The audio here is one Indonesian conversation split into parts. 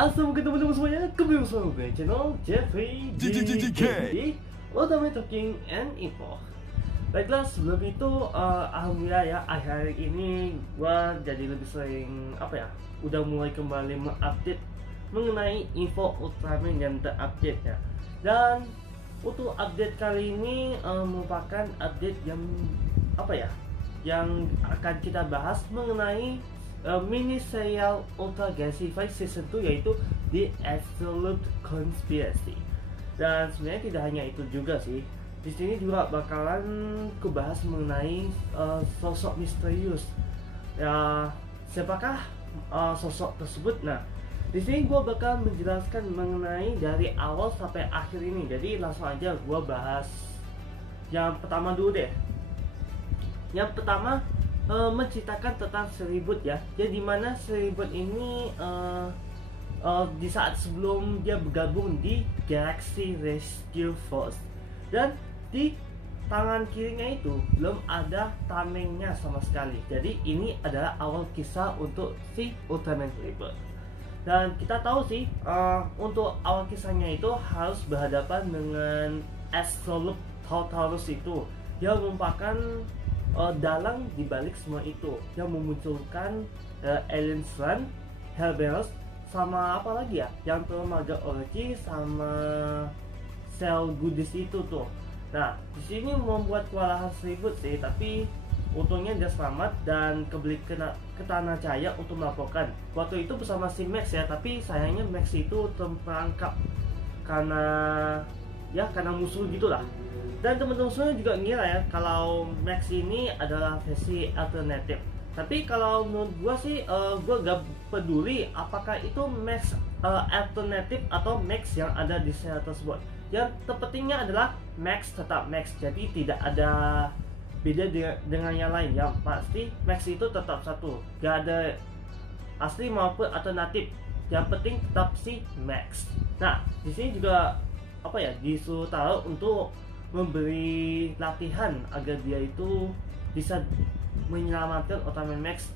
Assalamualaikum teman-teman semuanya, kembali bersama gue channel Jeffrey DK di Ultimate Talking and Info. Baiklah, sebelum itu alhamdulillah ya, akhir-akhir ini gue jadi lebih sering udah mulai kembali mengupdate mengenai info Ultraman yang terupdate ya. Dan untuk update kali ini merupakan update yang yang akan kita bahas mengenai mini serial Ultra Galaxy 5 Season 2, yaitu The Absolute Conspiracy. Dan sebenarnya tidak hanya itu juga sih. Di sini juga bakalan kubahas mengenai sosok misterius. Ya, siapakah sosok tersebut? Nah, di sini gue bakal menjelaskan mengenai dari awal sampai akhir ini. Jadi langsung aja gue bahas yang pertama dulu deh. Yang pertama menceritakan tentang Seribut ya. Jadi dimana Seribut ini di saat sebelum dia bergabung di Galaxy Rescue Force, dan di tangan kirinya itu belum ada tamengnya sama sekali. Jadi ini adalah awal kisah untuk si Ultraman Seribut. Dan kita tahu sih untuk awal kisahnya itu harus berhadapan dengan Absolute Taurus itu, yang merupakan dalang dibalik semua itu, yang memunculkan Alien Swan, Hellbearers, sama apa lagi ya, yang Termaga Orochi sama Sel Goodies itu tuh. Nah, di sini membuat kewalahan Seribut sih, tapi untungnya dia selamat dan kembali ke Tanah Cahaya untuk melaporkan. Waktu itu bersama si Max ya, tapi sayangnya Max itu terperangkap karena musuh gitulah. Dan teman-teman semua juga ngira ya kalau Max ini adalah versi alternatif. Tapi kalau menurut gua sih, gua gak peduli apakah itu Max alternatif atau Max yang ada di serial tersebut. Yang terpentingnya adalah Max tetap Max, jadi tidak ada beda dengan yang lain. Yang pasti Max itu tetap satu, gak ada asli maupun alternatif. Yang penting tetap si Max. Nah, di sini juga disuruh taruh untuk memberi latihan agar dia itu bisa menyelamatkan Ultraman Max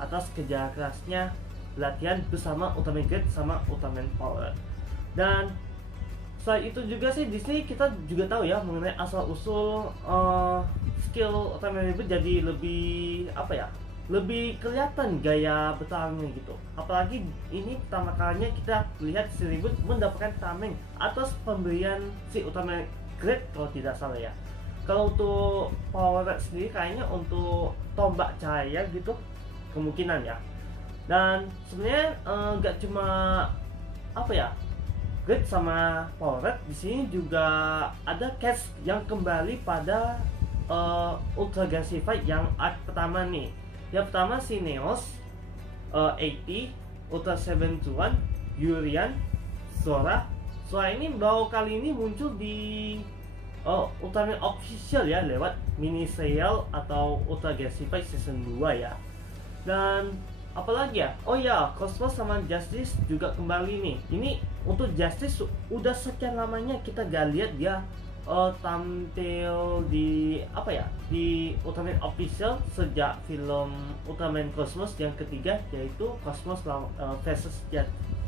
atas kerja kerasnya latihan bersama Ultraman Great sama Ultraman Power. Dan selain itu juga sih, di sini kita juga tahu ya mengenai asal usul skill Ultraman Reboot, jadi lebih lebih kelihatan gaya bertarungnya gitu. Apalagi ini pertama kalinya kita lihat si Reboot mendapatkan tameng atas pemberian si Ultraman Great kalau tidak salah ya. Kalau untuk Power Red sendiri kayaknya untuk tombak cahaya gitu kemungkinan ya. Dan sebenarnya gak cuma Great sama Power Red, di sini juga ada cast yang kembali pada Ultra Galaxy 5 yang arc pertama nih. Yang pertama si Neos, 80, Ultra 71, Urian, Sora. Soal ini baru kali ini muncul di Ultraman Official ya, lewat mini serial atau Ultra Galaxy 5 Season 2 ya. Dan apalagi ya, Cosmos sama Justice juga kembali nih. Ini untuk Justice udah sekian lamanya kita gak lihat dia tampil di di Ultraman Official sejak film Ultraman Cosmos yang ketiga, yaitu Cosmos versus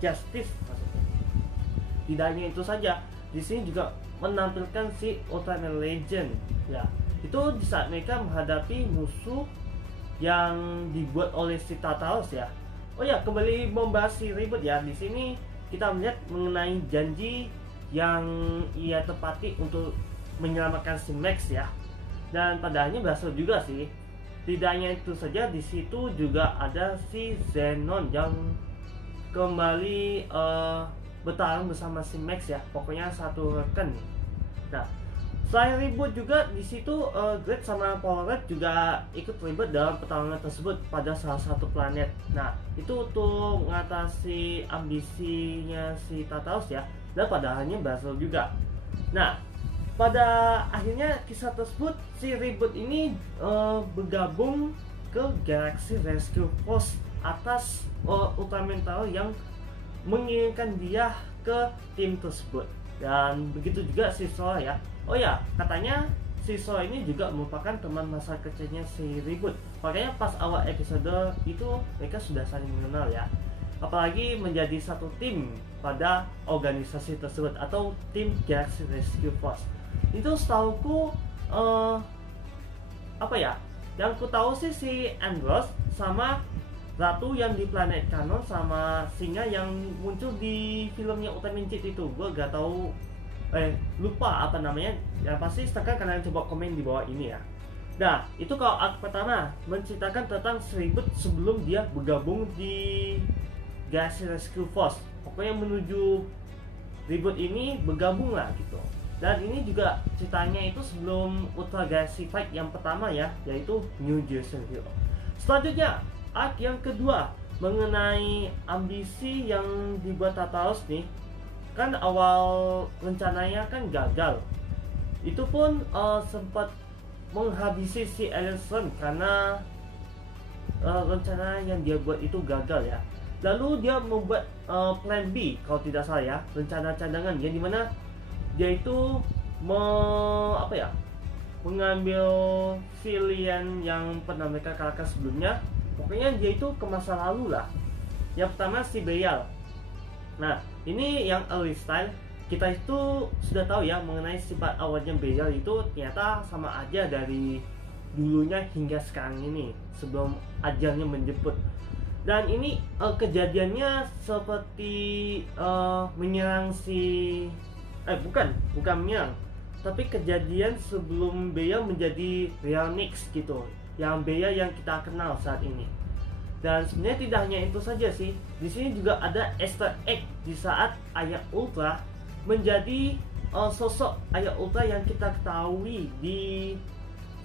Justice maksudnya. Tidak hanya itu saja, di sini juga menampilkan si Ultraman Legend ya. Itu di saat mereka menghadapi musuh yang dibuat oleh si Tartarus ya. Kembali membahas si Reboot ya. Di sini kita melihat mengenai janji yang ia tepati untuk menyelamatkan si Max ya. Dan pada akhirnya berhasil juga sih. Tidak hanya itu saja, di situ juga ada si Zenon yang kembali bertarung bersama si Max ya. Pokoknya satu rekan. Nah, selain Reboot juga di situ Great sama Power Red juga ikut terlibat dalam pertarungan tersebut pada salah satu planet. Nah, itu untuk mengatasi ambisinya si Tartarus ya. Dan pada akhirnya berhasil juga. Nah, pada akhirnya kisah tersebut si Reboot ini bergabung ke Galaxy Rescue Force atas Ultraman Tower yang mengirimkan dia ke tim tersebut. Dan begitu juga si Sora ya. Katanya si Sora ini juga merupakan teman masa kecilnya si Reboot. Makanya pas awal episode itu mereka sudah saling mengenal ya. apalagi menjadi satu tim pada organisasi tersebut atau tim Galaxy Rescue Force. Itu setauku apa ya, yang ku tahu sih si Andros sama Ratu yang di planet Kanon sama singa yang muncul di filmnya Ultraman Z itu. Gue gak tahu, lupa apa namanya. Yang pasti silakan kalian coba komen di bawah ini ya. Nah, itu kalau arc pertama menceritakan tentang Seribut sebelum dia bergabung di Galaxy Rescue Force. Pokoknya menuju ribut ini bergabung lah gitu. Dan ini juga ceritanya itu sebelum Ultra Galaxy Fight yang pertama ya, yaitu New Generation Hero. Selanjutnya arc yang kedua mengenai ambisi yang dibuat Tartarus nih. Kan awal rencananya kan gagal. Itu pun sempat menghabisi si Ellison karena rencana yang dia buat itu gagal ya. Lalu dia membuat plan B kalau tidak salah ya, rencana cadangan yang dimana dia itu mengambil villain yang pernah mereka kalahkan sebelumnya. Pokoknya dia itu ke masa lalu lah. Yang pertama si Beyal. Nah, ini yang early style. Kita itu sudah tahu ya mengenai sifat awalnya Beyal itu ternyata sama aja dari dulunya hingga sekarang ini sebelum ajalnya menjemput. Dan ini kejadiannya seperti menyerang si bukan menyerang, tapi kejadian sebelum Beyal menjadi Realnix gitu, yang Beyal yang kita kenal saat ini. Dan sebenarnya tidak hanya itu saja sih, di sini juga ada Easter egg di saat Ayah Ultra menjadi sosok Ayah Ultra yang kita ketahui di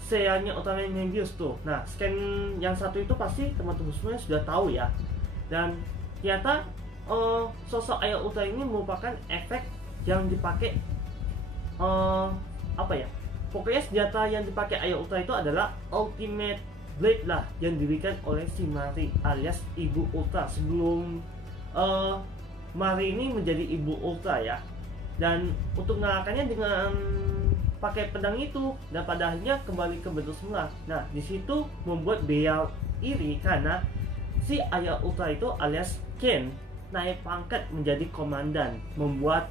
serialnya Ultraman Mebius tuh. Nah, scan yang satu itu pasti teman-teman semuanya sudah tahu ya. Dan ternyata sosok Ayah Ultra ini merupakan efek yang dipakai pokoknya senjata yang dipakai Ayah Ultra itu adalah Ultimate Blade lah yang diberikan oleh si Mari alias Ibu Ultra sebelum Mari ini menjadi Ibu Ultra ya. Dan untuk mengalahkannya dengan pakai pedang itu, dan pada akhirnya kembali ke bentuk semula. Nah, di situ membuat Beyal iri karena si Ayah Ultra itu alias Ken naik pangkat menjadi komandan, membuat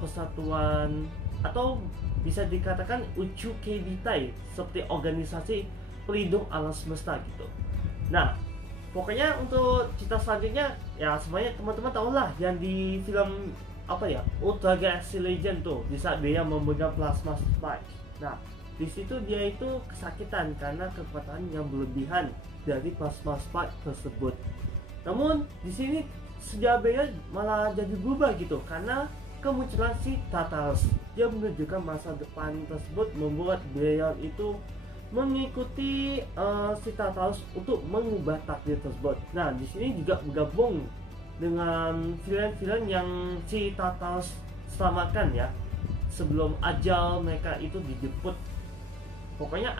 persatuan atau bisa dikatakan Uchuke Bitai seperti organisasi pelindung alam semesta gitu. Nah, pokoknya untuk cerita selanjutnya ya semuanya teman-teman tahu lah yang di film Ultra Galaxy Legend tuh, di saat dia memegang plasma spike. Nah, di situ dia itu kesakitan karena kekuatan yang berlebihan dari plasma spike tersebut. Namun di sini sejarah Beyal malah jadi berubah gitu karena kemunculan si Tartarus. Dia menunjukkan masa depan tersebut membuat Beyal itu mengikuti si Tartarus untuk mengubah takdir tersebut. Nah, di sini juga bergabung dengan villain-villain yang si Tartarus selamatkan ya sebelum ajal mereka itu dijemput. Pokoknya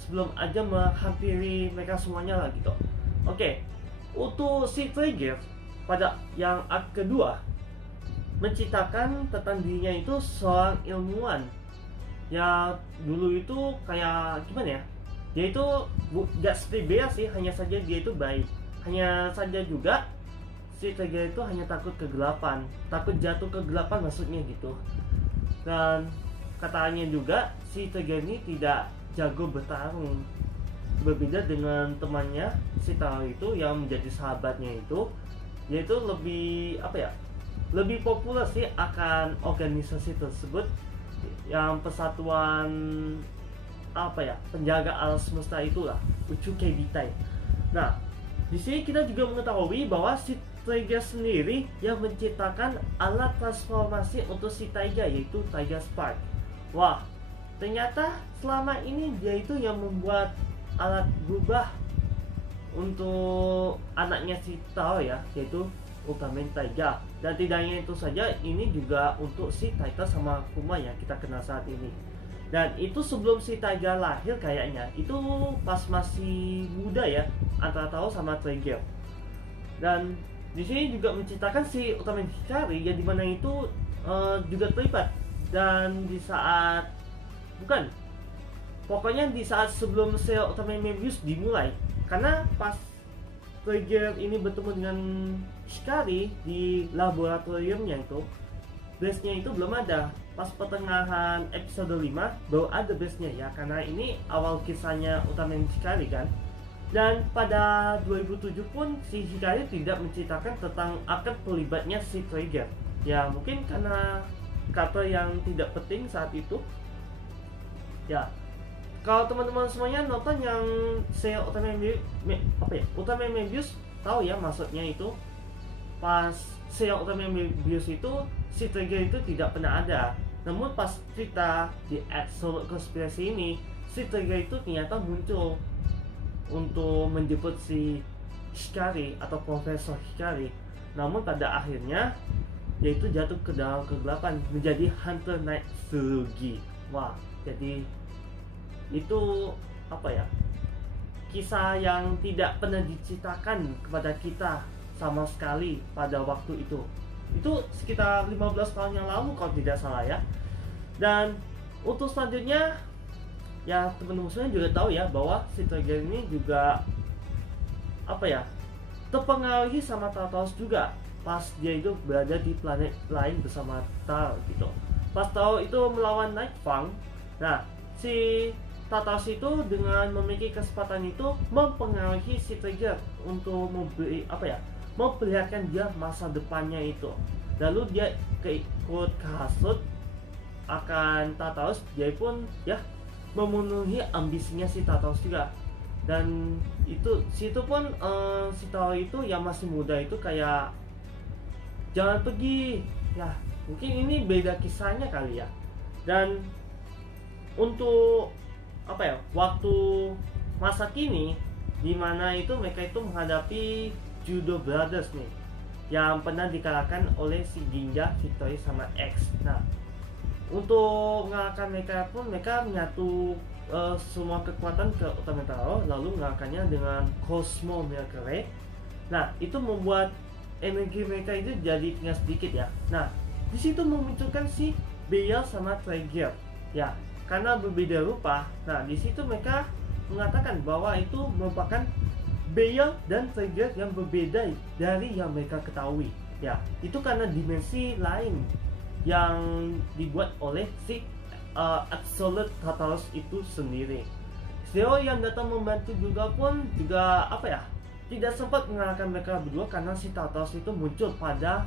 sebelum ajal menghampiri mereka semuanya lah gitu. Oke, untuk si Trigger pada yang arc kedua menceritakan tentang dirinya itu seorang ilmuwan ya, dulu itu kayak gimana ya, dia itu gak seperti Beyal sih, hanya saja dia itu baik. Hanya saja juga si Trigger itu hanya takut kegelapan, takut jatuh kegelapan maksudnya gitu. Dan katanya juga si Trigger ini tidak jago bertarung, berbeda dengan temannya si Taro itu yang menjadi sahabatnya itu, yaitu lebih lebih populer sih akan organisasi tersebut yang persatuan penjaga alam semesta itulah, Uchuke Bitai. Nah, di sini kita juga mengetahui bahwa si Trigger sendiri yang menciptakan alat transformasi untuk si Taiga, yaitu Taiga Spark. Wah, ternyata selama ini dia itu yang membuat alat berubah untuk anaknya si Tao ya, yaitu Ultraman Taiga. Dan tidak hanya itu saja, ini juga untuk si Taita sama Kuma yang kita kenal saat ini. Dan itu sebelum si Taiga lahir kayaknya, itu pas masih muda ya, antara Tao sama Trigger. Dan di sini juga menceritakan si Ultraman Hikari yang dimana itu juga terlibat. Dan di saat pokoknya di saat sebelum serial Ultraman Mebius dimulai, karena pas Trigger ini bertemu dengan Hikari di laboratoriumnya itu, base-nya itu belum ada. Pas pertengahan episode 5 baru ada base-nya ya, karena ini awal kisahnya Ultraman Hikari kan. Dan pada 2007 pun si Hikari tidak menceritakan tentang akan terlibatnya si Trigger. Ya mungkin karena kata yang tidak penting saat itu. Ya, kalau teman-teman semuanya nonton yang saya Ultraman Mebius tahu ya maksudnya itu. Pas saya Ultraman Mebius itu si Trigger itu tidak pernah ada. Namun pas cerita di Absolute Conspiracy ini, si Trigger itu ternyata muncul untuk menjemput si Hikari atau Profesor Hikari. Namun pada akhirnya yaitu jatuh ke dalam kegelapan menjadi Hunter Knight Tsurugi. Wah, jadi itu apa ya, kisah yang tidak pernah diceritakan kepada kita sama sekali pada waktu itu sekitar 15 tahun yang lalu kalau tidak salah ya. Dan untuk selanjutnya ya teman-teman semuanya juga tahu ya bahwa si Trigger ini juga apa ya, terpengaruhi sama Tartarus juga pas dia itu berada di planet lain bersama Tar gitu. Pas tahu itu melawan Nightfang, nah si Tartarus itu dengan memiliki kesempatan itu mempengaruhi si Trigger untuk memperlihatkan dia masa depannya itu. Lalu dia ikut kahasut akan Tartarus, dia pun ya memenuhi ambisinya si Tartarus juga. Dan situ pun si Tartarus itu yang masih muda itu kayak jangan pergi ya, mungkin ini beda kisahnya kali ya. Dan untuk apa ya, waktu masa kini dimana itu mereka itu menghadapi Judo Brothers nih yang pernah dikalahkan oleh si Ginga, Victory sama X. Nah, untuk mengalahkan mereka pun mereka menyatu semua kekuatan ke Ultraman Taro, lalu mengalahkannya dengan Cosmo Mercury. Nah, itu membuat energi mereka itu jadi tinggal sedikit ya. Nah, di situ memunculkan si Beyal sama Trigger ya, karena berbeda rupa. Nah, di situ mereka mengatakan bahwa itu merupakan Beyal dan Trigger yang berbeda dari yang mereka ketahui ya. Itu karena dimensi lain yang dibuat oleh si Absolute Tartarus itu sendiri. Zero yang datang membantu juga pun juga apa ya, tidak sempat mengalahkan mereka berdua karena si Tartarus itu muncul pada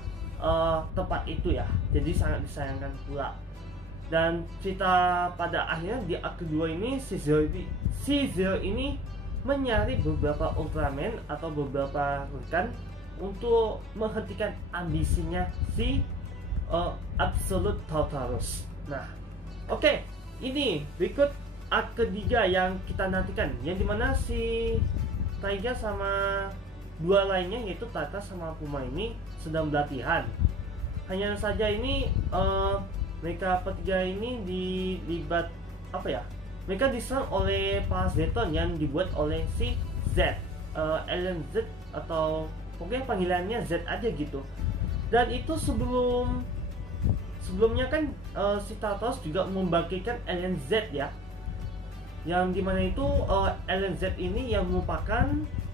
tempat itu ya. Jadi sangat disayangkan pula. Dan cerita pada akhirnya di arc kedua ini si Zero ini menyari beberapa Ultraman atau beberapa rekan untuk menghentikan ambisinya si Absolute Tartarus. Nah, oke, ini berikut arc ketiga yang kita nantikan, yang dimana si Taiga sama dua lainnya yaitu Tata sama Puma ini sedang berlatihan. Hanya saja ini mereka bertiga ini dilibat apa ya? Mereka diserang oleh para Zeton yang dibuat oleh si Z, Alien Z atau pokoknya panggilannya Z aja gitu. Dan itu sebelumnya kan si Tartarus juga membangkitkan Alien Z ya, yang dimana itu Alien Z ini yang merupakan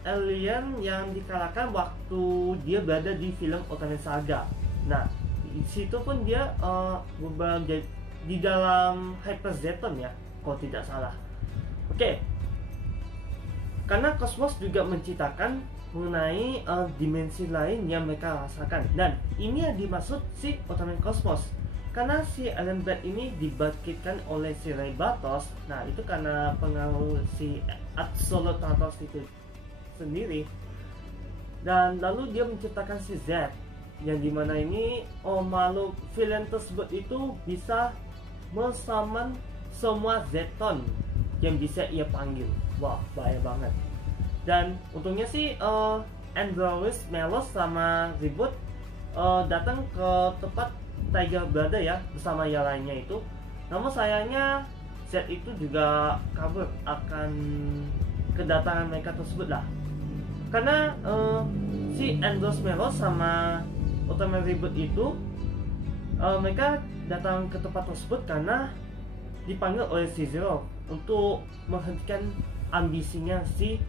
alien yang dikalahkan waktu dia berada di film Ultraman Saga. Nah, di situ pun dia di dalam Hyper Zeton ya, kalau tidak salah. Oke. Karena Cosmos juga menciptakan mengenai dimensi lain yang mereka rasakan, dan ini yang dimaksud si Ultraman Cosmos. Karena si Alien Bat ini dibangkitkan oleh si Ray Bartos. Nah, itu karena pengaruh si Absolute Tartarus itu sendiri. Dan lalu dia menciptakan si Z, yang dimana ini makhluk villain tersebut itu bisa mensummon semua Zeton yang bisa ia panggil. Wah, bahaya banget. Dan untungnya sih Android, Melos sama Reboot datang ke tempat Tiger Brother ya bersama yang lainnya itu. Namun sayangnya Z itu juga kabur akan kedatangan mereka tersebut lah. Karena si Andros Melos sama Ultraman Reboot itu mereka datang ke tempat tersebut karena dipanggil oleh si Zero untuk menghentikan ambisinya si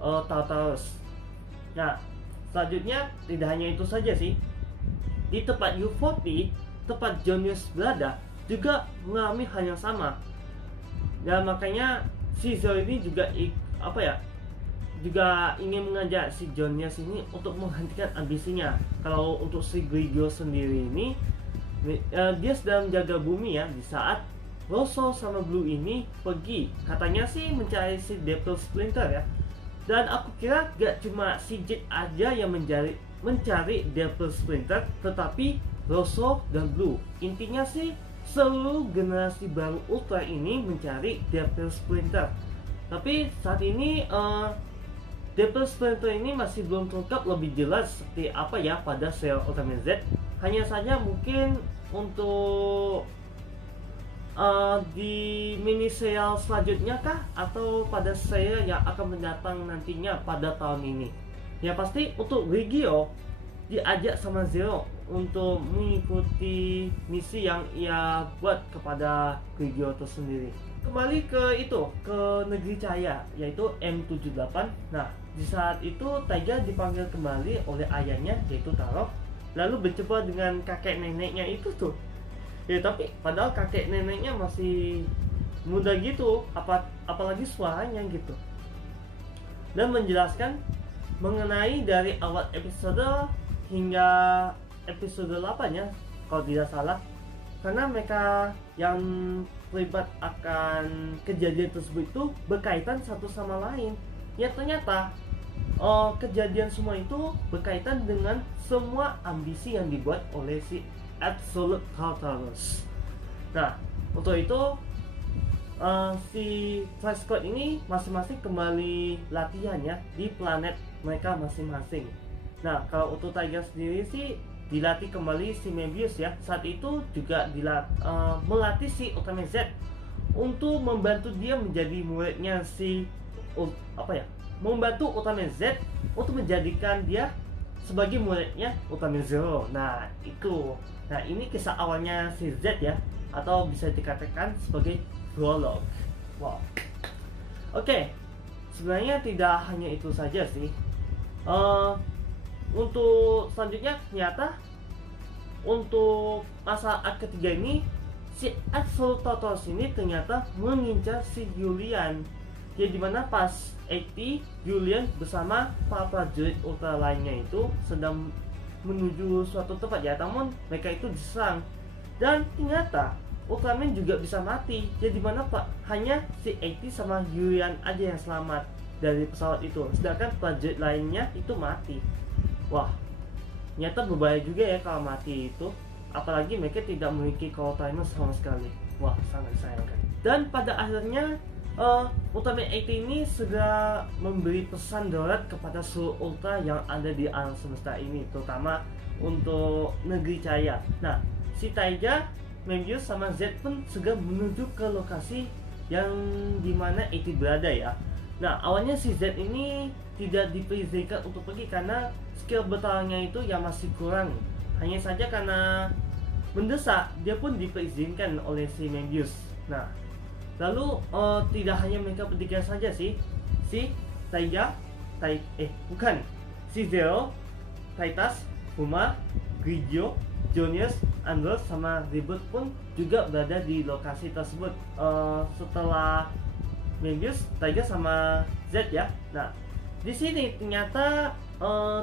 Tartarus. Nah, selanjutnya tidak hanya itu saja sih. Di tempat U40, tempat Jonius berada juga mengalami hal yang sama. Dan makanya si Zero ini juga juga ingin mengajak si Jonius ini untuk menghentikan ambisinya. Kalau untuk si Grigio sendiri ini, dia sedang menjaga bumi ya di saat Rosso sama Blue ini pergi, katanya sih mencari si Devil Splinter ya. Dan aku kira gak cuma si Jet aja yang mencari Devil Splinter, tetapi Rosso dan Blue. Intinya sih seluruh generasi baru Ultra ini mencari Devil Splinter. Tapi saat ini Devil Splinter ini masih belum terungkap lebih jelas seperti apa ya pada serial Ultraman Z. Hanya saja mungkin untuk di mini serial selanjutnya kah, atau pada serial yang akan mendatang nantinya pada tahun ini. Ya pasti untuk Grigio diajak sama Zero untuk mengikuti misi yang ia buat kepada Grigio tersendiri. Kembali ke negeri cahaya, yaitu M78. Nah, di saat itu Taiga dipanggil kembali oleh ayahnya, yaitu Taro, lalu berjumpa dengan kakek neneknya itu tuh. Ya tapi padahal kakek neneknya masih muda gitu, apalagi suaranya gitu. Dan menjelaskan mengenai dari awal episode hingga episode 8 ya, kalau tidak salah. Karena mereka yang terlibat akan kejadian tersebut itu berkaitan satu sama lain. Ya ternyata kejadian semua itu berkaitan dengan semua ambisi yang dibuat oleh si Absolute Tartarus. Nah, untuk itu si Tri Squad ini masing-masing kembali latihan ya di planet mereka masing-masing. Nah, kalau untuk Taiga sendiri sih dilatih kembali si Mebius ya. Saat itu juga melatih si Ultraman Z untuk membantu dia menjadi muridnya si membantu Ultraman Z untuk menjadikan dia sebagai muridnya Ultraman Zero. Nah, itu. Nah, ini kisah awalnya si Z ya, atau bisa dikatakan sebagai prolog. Wow. Oke. Sebenarnya tidak hanya itu saja sih. Untuk selanjutnya ternyata untuk masa art ketiga ini si Absolute Tartarus ini ternyata mengincar si Julian. Ya dimana pas 80 Julian bersama para prajurit ultra lainnya itu sedang menuju suatu tempat ya, namun mereka itu diserang dan ternyata Ultraman juga bisa mati. Jadi dimana hanya si 80 sama Julian aja yang selamat dari pesawat itu, sedangkan prajurit lainnya itu mati. Wah, ternyata berbahaya juga ya kalau mati itu, apalagi mereka tidak memiliki core timer sama sekali. Wah, sangat disayangkan. Dan pada akhirnya Ultraman 80 ini segera memberi pesan darurat kepada seluruh Ultra yang ada di alam semesta ini, terutama untuk negeri cahaya. Nah, si Taiga, Mebius sama Z pun segera menuju ke lokasi yang dimana 80 berada ya. Nah, awalnya si Z ini tidak diizinkan untuk pergi karena skill bertarungnya itu yang masih kurang. Hanya saja karena mendesak, dia pun diizinkan oleh si Mebius. Nah, lalu tidak hanya mereka bertiga saja sih, si Taiga, si Zero, Titus, Kuma, Grigio, Jonius, Andros sama Reboot pun juga berada di lokasi tersebut setelah Mebius, Taiga sama Z ya. Nah, di sini ternyata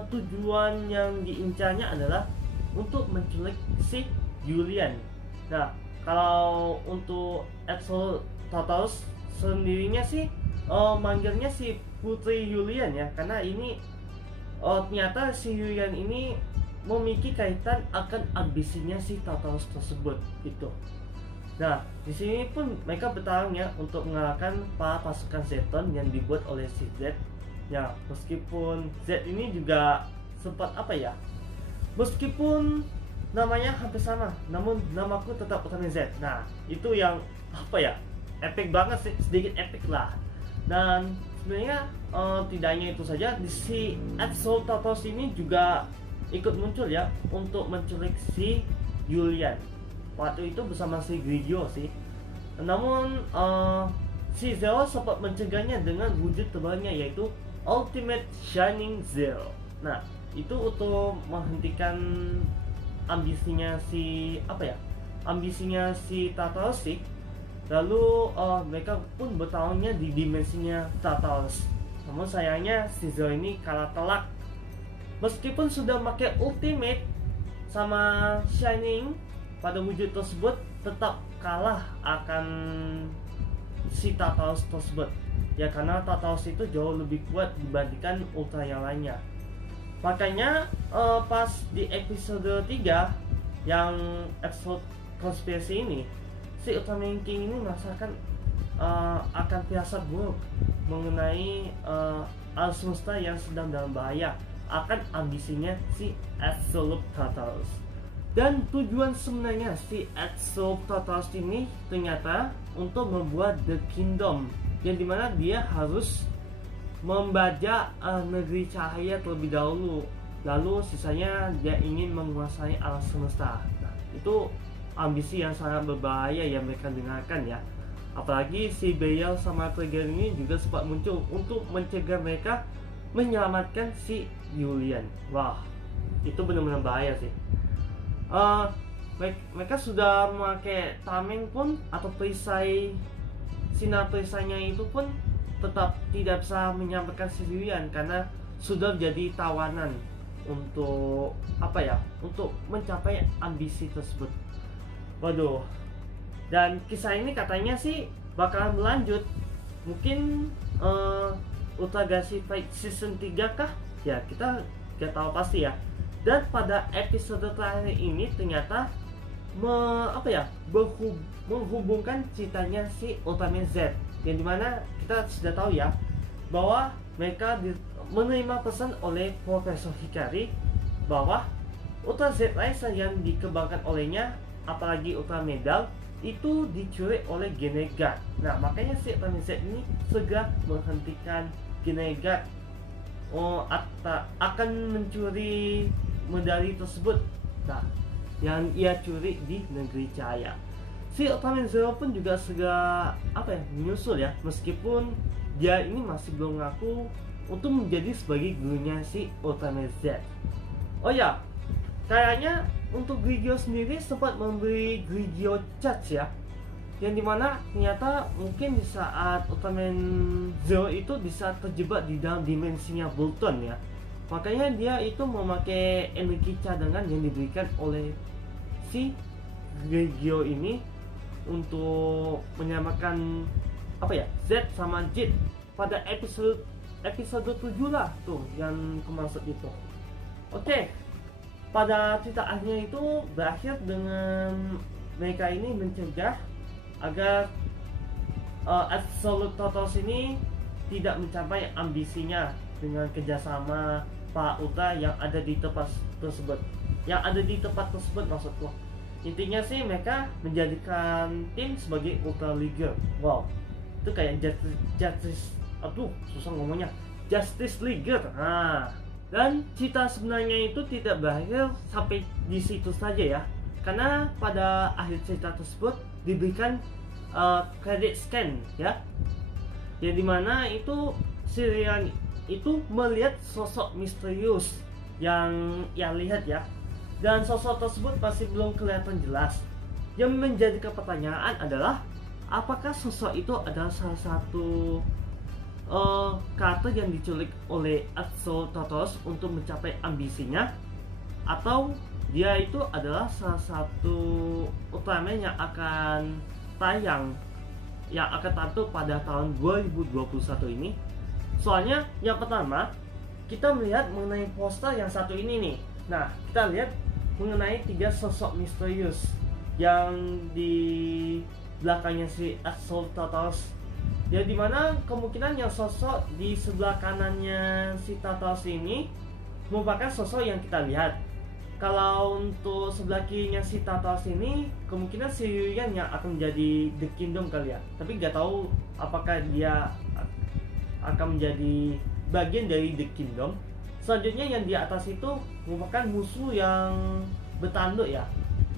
tujuan yang diincarnya adalah untuk menculik si Julian. Nah, kalau untuk Absolute Tartarus sendirinya sih manggilnya si Putri Julian ya, karena ini ternyata si Julian ini memiliki kaitan akan ambisinya si Tartarus tersebut gitu. Nah, di sini pun mereka bertarung ya untuk mengalahkan para pasukan Zeton yang dibuat oleh si Z. Ya, meskipun Z ini juga sempat meskipun namanya hampir sama, namun namaku tetap Ultraman Z. Nah, itu yang epic banget sih, sedikit epic lah. Dan sebenarnya tidak hanya itu saja, di si Absolute Tartarus ini juga ikut muncul ya untuk menculik si Julian. Waktu itu bersama si Grigio sih. Namun si Zero sempat mencegahnya dengan wujud terbarunya, yaitu Ultimate Shining Zero. Nah, itu untuk menghentikan ambisinya si ambisinya si Tartarus. Lalu mereka pun bertarungnya di dimensinya Tartarus. Namun sayangnya si Zero ini kalah telak. Meskipun sudah pakai ultimate sama Shining pada wujud tersebut, tetap kalah akan si Tartarus tersebut. Ya karena Tartarus itu jauh lebih kuat dibandingkan Ultra yang lainnya. Makanya pas di episode 3 yang episode konspirasi ini, si Ultraman King ini merasakan akan firasat buruk mengenai alam semesta yang sedang dalam bahaya akan ambisinya si Absolute Tartarus. Dan tujuan sebenarnya si Absolute Tartarus ini ternyata untuk membuat The Kingdom, yang dimana dia harus membajak negeri cahaya terlebih dahulu, lalu sisanya dia ingin menguasai alam semesta. Nah, itu ambisi yang sangat berbahaya yang mereka dengarkan ya. Apalagi si Bale sama Trigger ini juga sempat muncul untuk mencegah mereka menyelamatkan si Julian. Wah, itu benar-benar bahaya sih. Mereka sudah memakai tameng pun atau perisai sinar perisainya itu pun tetap tidak bisa menyampaikan si Julian karena sudah menjadi tawanan untuk untuk mencapai ambisi tersebut. Waduh. Dan kisah ini katanya sih bakalan berlanjut. Mungkin Ultra Galaxy Fight Season 3 kah? Ya kita gak tahu pasti ya. Dan pada episode terakhir ini ternyata menghubungkan ceritanya si Ultraman Z, yang dimana kita sudah tahu ya bahwa mereka menerima pesan oleh Profesor Hikari bahwa Ultra Z Racer yang dikembangkan olehnya, apalagi Ultra Medal, itu dicuri oleh Genegard. Nah makanya si Ultraman Z ini segera menghentikan Genegard akan mencuri medali tersebut, nah yang ia curi di negeri cahaya. Si Ultraman Zero pun juga segera menyusul ya, meskipun dia ini masih belum ngaku untuk menjadi sebagai gurunya si Ultraman Z. Oh ya, kayaknya untuk Grigio sendiri sempat memberi Grigio charge ya, yang dimana ternyata mungkin di saat Ultraman Zero itu bisa terjebak di dalam dimensinya Bolton ya. Makanya dia itu memakai energi cadangan yang diberikan oleh si Grigio ini untuk menyamakan Z sama Jit pada episode 7 lah tuh yang kemaksud itu. Oke. Pada cerita akhirnya itu berakhir dengan mereka ini mencegah agar Absolute Tartarus ini tidak mencapai ambisinya dengan kerjasama Pak Ultra yang ada di tempat tersebut. Maksudku. Intinya sih mereka menjadikan tim sebagai Ultra League. Wow, itu kayak Justice League. Nah, dan cerita sebenarnya itu tidak berakhir sampai di situ saja ya, karena pada akhir cerita tersebut diberikan credit scan ya, yang dimana itu Sirian itu melihat sosok misterius yang ia lihat ya, dan sosok tersebut masih belum kelihatan jelas. Yang menjadikan pertanyaan adalah apakah sosok itu adalah salah satu karakter yang diculik oleh Absolute Tartarus untuk mencapai ambisinya, atau dia itu adalah salah satu Ultraman yang akan tampil pada tahun 2021 ini. Soalnya yang pertama kita melihat mengenai poster yang satu ini nih. Nah kita lihat mengenai 3 sosok misterius yang di belakangnya si Absolute Tartarus, ya dimana kemungkinan yang sosok di sebelah kanannya si Tartarus ini merupakan sosok yang kita lihat. Kalau untuk sebelah kirinya si Tartarus ini kemungkinan si Yuyan yang akan menjadi The Kingdom kali ya, tapi nggak tahu apakah dia akan menjadi bagian dari The Kingdom. Selanjutnya yang di atas itu merupakan musuh yang bertanduk ya.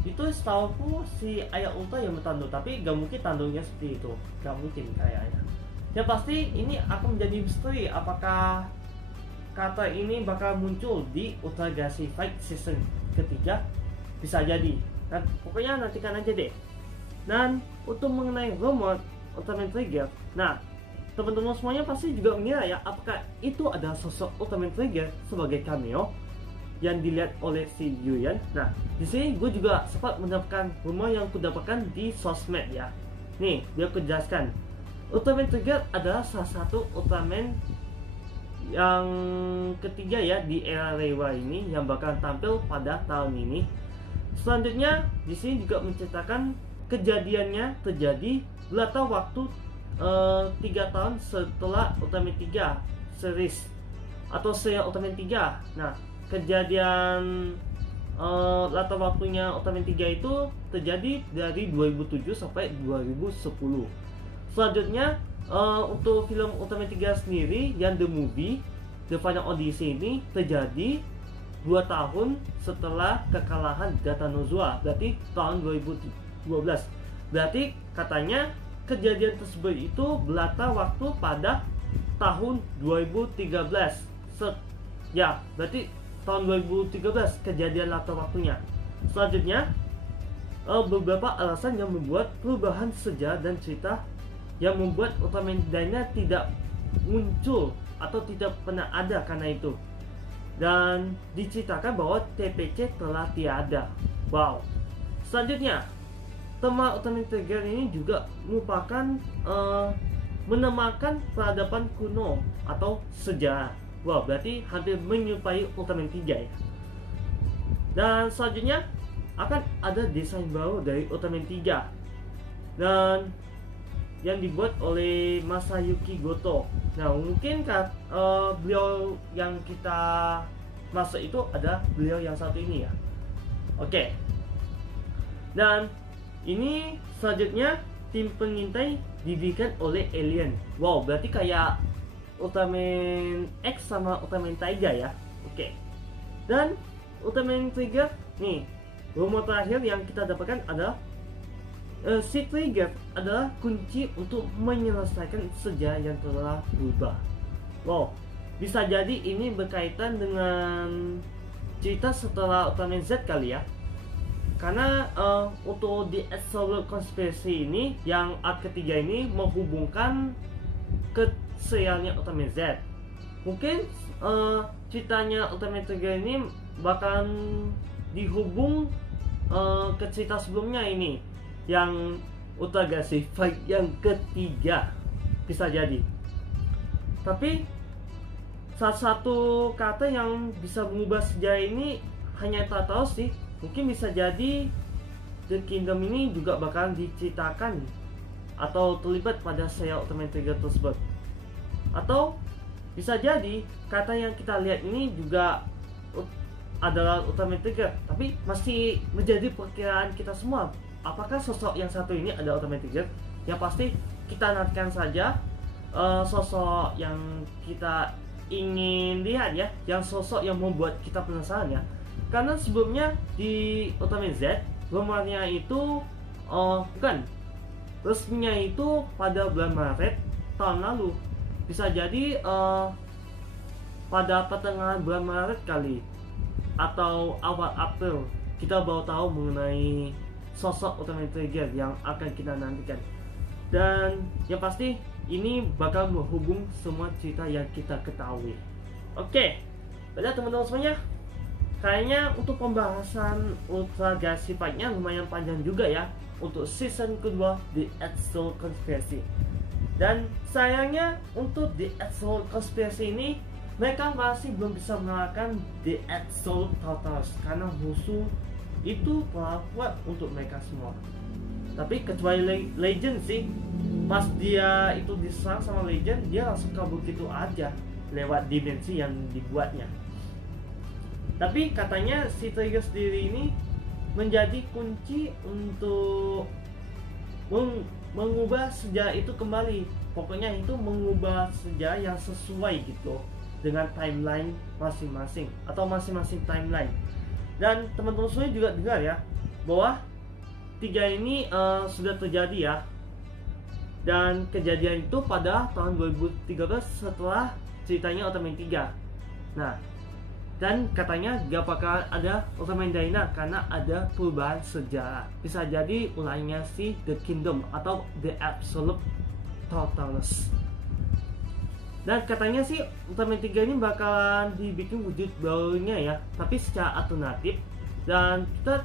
Itu setahuku si Ayah Ultra yang bertanduk, tapi gak mungkin tanduknya seperti itu, gak mungkin kayaknya. Ya pasti ini akan menjadi misteri, apakah kata ini bakal muncul di Ultra Galaxy Fight season ketiga? Bisa jadi. Nah, pokoknya nantikan aja deh. Dan untuk mengenai rumor Ultraman Trigger, nah teman-teman semuanya pasti juga mengira ya, apakah itu adalah sosok Ultraman Trigger sebagai cameo yang dilihat oleh si Yuyan. Nah, di sini gue juga sempat mendapatkan rumor yang kudapatkan di sosmed ya. Nih, dia kejelaskan. Ultraman Trigger adalah salah satu Ultraman yang ketiga ya di era Reiwa ini yang bakal tampil pada tahun ini. Selanjutnya, di sini juga menceritakan kejadiannya terjadi latar waktu 3 tahun setelah Ultraman 3 series atau serial Ultraman 3. Nah, kejadian latar waktunya Ultraman 3 itu terjadi dari 2007 sampai 2010. Selanjutnya untuk film Ultraman 3 sendiri yang The Movie The Final Odyssey ini terjadi 2 tahun setelah kekalahan Gatanozua, berarti tahun 2012. Berarti katanya kejadian tersebut itu berlatar waktu pada tahun 2013. Ya, berarti tahun 2013 kejadian latar waktunya. Selanjutnya, beberapa alasan yang membuat perubahan sejarah dan cerita yang membuat Ultraman Dyna tidak muncul atau tidak pernah ada karena itu. Dan diceritakan bahwa TPC telah tiada. Wow. Selanjutnya, tema Ultraman Trigger ini juga merupakan menemakan peradaban kuno atau sejarah. Wow, berarti hampir menyerupai Ultraman 3 ya. Dan selanjutnya akan ada desain baru dari Ultraman 3 dan yang dibuat oleh Masayuki Goto. Nah, mungkin beliau yang kita masuk itu ada beliau yang satu ini ya. Oke. Dan ini selanjutnya tim pengintai didirikan oleh alien. Wow, berarti kayak Ultraman X sama Ultraman Taiga ya. Oke. Dan Ultraman Trigger nih, rumor terakhir yang kita dapatkan adalah si Trigger adalah kunci untuk menyelesaikan sejarah yang telah berubah. Wow, bisa jadi ini berkaitan dengan cerita setelah Ultraman Z kali ya. Karena untuk The Absolute Conspiracy ini yang art ketiga ini menghubungkan ke serialnya Ultraman Z. Mungkin ceritanya Ultraman Trigger ini bahkan dihubung ke cerita sebelumnya ini yang Ultra Galaxy Fight yang ketiga, bisa jadi. Tapi salah satu kata yang bisa mengubah sejarah ini hanya tak tahu sih. Mungkin bisa jadi The Kingdom ini juga bakal diceritakan atau terlibat pada serial Ultraman Trigger tersebut. Atau bisa jadi kata yang kita lihat ini juga adalah Ultraman Trigger, tapi masih menjadi perkiraan kita semua. Apakah sosok yang satu ini ada Ultraman Trigger? Yang pasti kita nantikan saja sosok yang kita ingin lihat ya, yang sosok yang membuat kita penasaran ya. Karena sebelumnya di Ultraman Z rumornya itu bukan resminya itu pada bulan Maret tahun lalu. Bisa jadi pada pertengahan bulan Maret kali atau awal April kita baru tahu mengenai sosok Ultraman Trigger yang akan kita nantikan. Dan yang pasti ini bakal menghubung semua cerita yang kita ketahui. Oke, baiklah teman-teman semuanya, kayaknya untuk pembahasan Ultra Galaxy Fight-nya lumayan panjang juga ya untuk season kedua The Absolute Conspiracy. Dan sayangnya untuk The Absolute Conspiracy ini mereka masih belum bisa mengalahkan The Absolute Tartarus karena musuh itu terlalu kuat untuk mereka semua. Tapi kecuali Legend sih, pas dia itu diserang sama Legend, dia langsung kabur gitu aja lewat dimensi yang dibuatnya. Tapi katanya si Trigger sendiri ini menjadi kunci untuk mengubah sejarah itu kembali. Pokoknya itu mengubah sejarah yang sesuai gitu dengan timeline masing-masing atau masing-masing timeline. Dan teman-teman semua juga dengar ya bahwa 3 ini sudah terjadi ya. Dan kejadian itu pada tahun 2013 setelah ceritanya Ultraman 3. Nah, dan katanya gak bakal ada Ultraman Dyna karena ada perubahan sejarah. Bisa jadi ulangnya si The Kingdom atau The Absolute Totalness. Dan katanya sih Ultraman 3 ini bakalan dibikin wujud barunya ya, tapi secara alternatif. Dan kita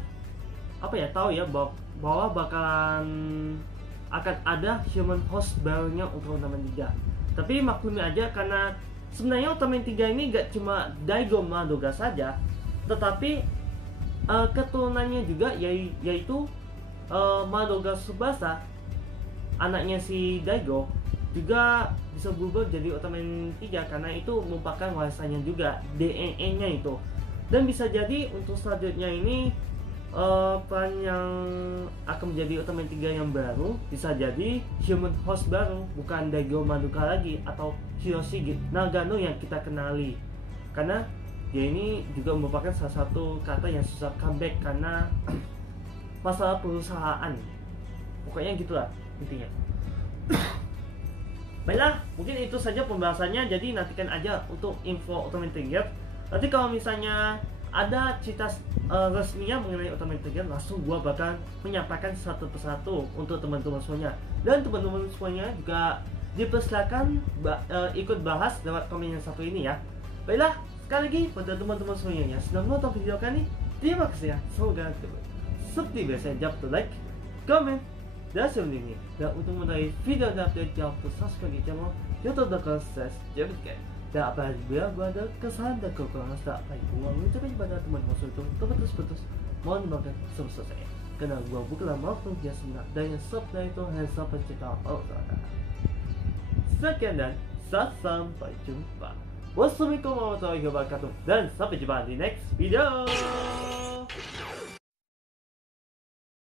tahu ya bahwa bakalan akan ada human host barunya untuk Ultraman 3. Tapi maklumi aja karena sebenarnya Ultraman 3 ini gak cuma Daigo Madoka saja, tetapi keturunannya juga yaitu Madoka Tsubasa, anaknya si Daigo, juga bisa berubah jadi Ultraman 3 karena itu merupakan warisannya juga, DNA-nya itu. Dan bisa jadi untuk selanjutnya ini peran yang akan menjadi Ultraman 3 yang baru bisa jadi human host baru, bukan Daigo Madoka lagi atau Hiroshi Nagano yang kita kenali, karena dia ini juga merupakan salah satu kata yang susah comeback karena masalah perusahaan. Pokoknya gitulah intinya. Baiklah, mungkin itu saja pembahasannya. Jadi nantikan aja untuk info Ultraman Trigger. Nanti kalau misalnya ada cerita resminya mengenai Ultraman Trigger, langsung gua bakal menyampaikan satu persatu untuk teman-teman semuanya. Dan teman-teman semuanya juga dipersilakan ikut bahas lewat komen yang satu ini ya. Baiklah, sekali lagi pada teman-teman semuanya yang sedang menonton video kali ini, terima kasih ya. Semoga seperti biasa, jangan lupa like, comment, dan share ini. Dan untuk mengetahui video dan update, jangan lupa subscribe channel youtube.com/jabitkan. Dan apabila ada kesalahan dan kekurangan, tak baik gua mengucapkan kepada teman-teman itu terputus-putus, mohon dimaafkan selesai. Karena gua bukanlah makhluk yang sebenar, dan yang sebenar itu hanya sang pencipta Allah. Sekian dan sampai jumpa. Wassalamualaikum warahmatullahi wabarakatuh, dan sampai jumpa di next video.